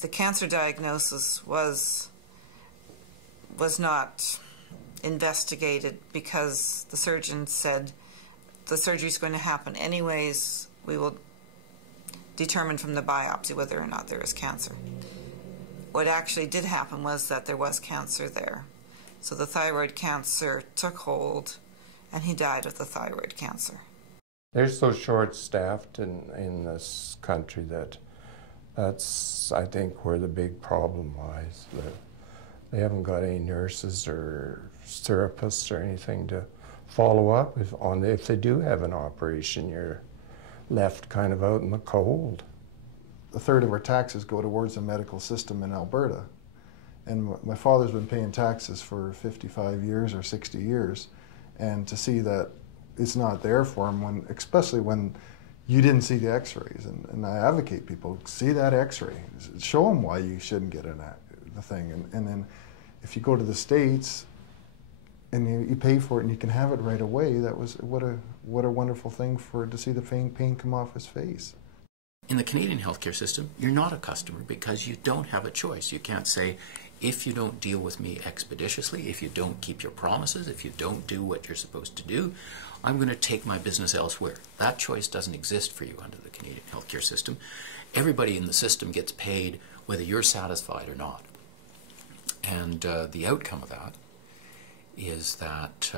the cancer diagnosis was not investigated because the surgeon said the surgery is going to happen anyways. We will determine from the biopsy whether or not there is cancer. What actually did happen was that there was cancer there. So the thyroid cancer took hold, and he died of the thyroid cancer. They're so short-staffed in this country that's, I think, where the big problem lies. They haven't got any nurses or therapists or anything to follow up if they do have an operation. You're left kind of out in the cold. A third of our taxes go towards the medical system in Alberta. And my father's been paying taxes for 55 years or 60 years. And to see that it's not there for him, especially when you didn't see the x-rays. And I advocate people, see that x-ray. Show them why you shouldn't get the thing. And then if you go to the States and you pay for it and you can have it right away, what a wonderful thing to see the pain come off his face. In the Canadian healthcare system, you're not a customer because you don't have a choice. You can't say, if you don't deal with me expeditiously, if you don't keep your promises, if you don't do what you're supposed to do, I'm going to take my business elsewhere. That choice doesn't exist for you under the Canadian healthcare system. Everybody in the system gets paid whether you're satisfied or not. And the outcome of that is that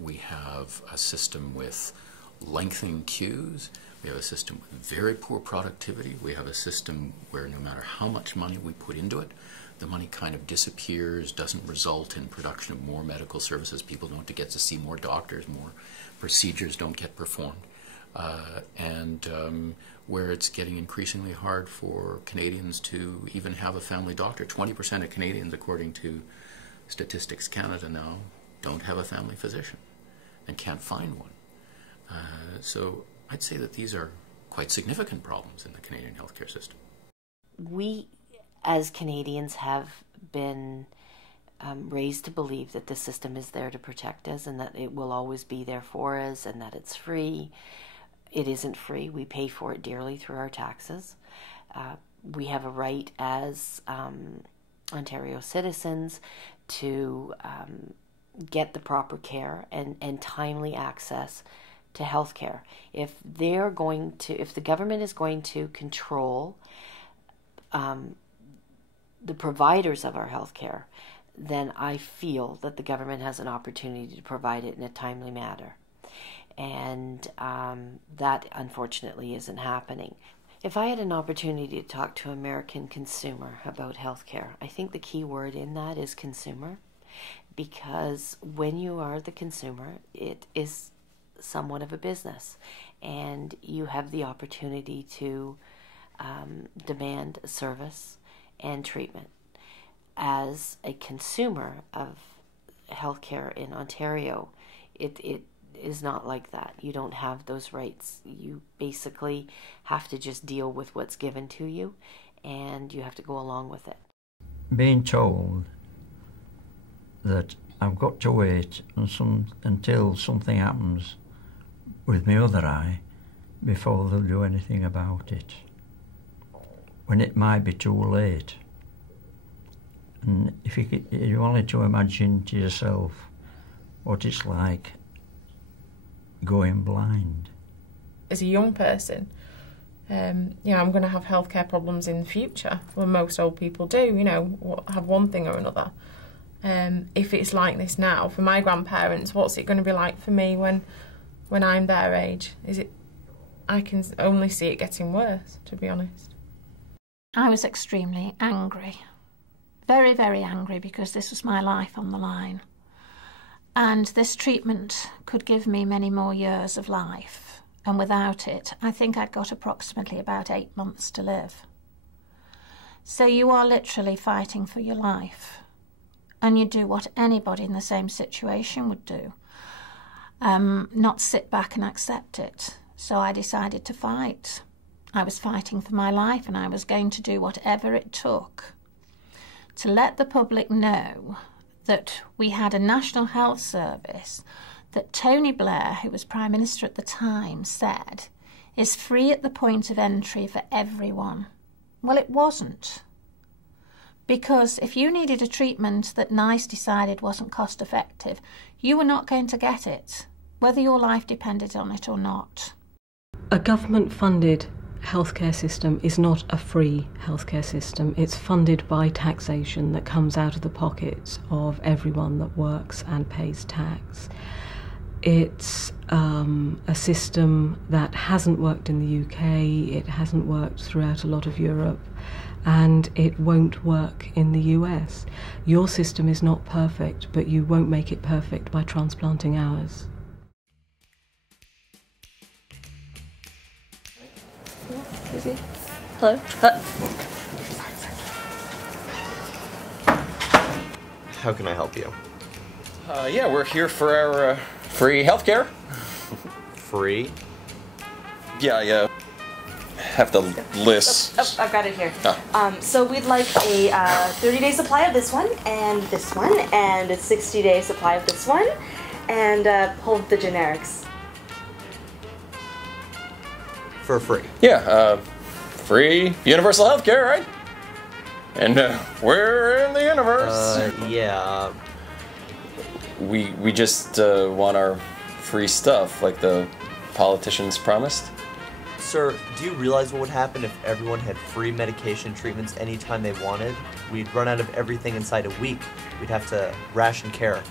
we have a system with lengthening queues. We have a system with very poor productivity. We have a system where no matter how much money we put into it, the money kind of disappears, doesn't result in production of more medical services. People don't get to see more doctors, more procedures don't get performed. Where it's getting increasingly hard for Canadians to even have a family doctor. 20% of Canadians, according to Statistics Canada now, don't have a family physician and can't find one. So I'd say that these are quite significant problems in the Canadian healthcare system. We, as Canadians, have been raised to believe that the system is there to protect us and that it will always be there for us and that it's free. It isn't free. We pay for it dearly through our taxes. We have a right as Ontario citizens to get the proper care and timely access to health care. If the government is going to control the providers of our health care, then I feel that the government has an opportunity to provide it in a timely manner. And that, unfortunately, isn't happening. If I had an opportunity to talk to an American consumer about healthcare, I think the key word in that is consumer, because when you are the consumer, it is somewhat of a business, and you have the opportunity to demand a service and treatment. As a consumer of healthcare in Ontario, it is not like that. You don't have those rights. You basically have to just deal with what's given to you, and you have to go along with it. Being told that I've got to wait until something happens with my other eye before they'll do anything about it, when it might be too late. And if you wanted to imagine to yourself what it's like going blind. As a young person, I'm going to have healthcare problems in the future, well, most old people do, have one thing or another. If it's like this now for my grandparents, what's it going to be like for me when I'm their age? I can only see it getting worse, to be honest. I was extremely angry, very, very angry, because this was my life on the line. And this treatment could give me many more years of life. And without it, I think I'd got approximately about 8 months to live. So you are literally fighting for your life. And you do what anybody in the same situation would do. Not sit back and accept it. So I decided to fight. I was fighting for my life, and I was going to do whatever it took to let the public know that we had a National Health Service that Tony Blair, who was Prime Minister at the time, said is free at the point of entry for everyone. Well, it wasn't. Because if you needed a treatment that NICE decided wasn't cost effective, you were not going to get it, whether your life depended on it or not. A government-funded healthcare system is not a free healthcare system. It's funded by taxation that comes out of the pockets of everyone that works and pays tax. It's a system that hasn't worked in the UK, it hasn't worked throughout a lot of Europe, and it won't work in the US. Your system is not perfect, but you won't make it perfect by transplanting ours. Hello? How can I help you? Yeah, we're here for our free healthcare. Free? Yeah, I have the list. Oh, I've got it here. So we'd like a 30-day supply of this one, and a 60-day supply of this one, and hold the generics. For free? Yeah, free universal healthcare, right? And we're in the universe. Yeah. We just want our free stuff, like the politicians promised. Sir, do you realize what would happen if everyone had free medication treatments anytime they wanted? We'd run out of everything inside a week. We'd have to ration care.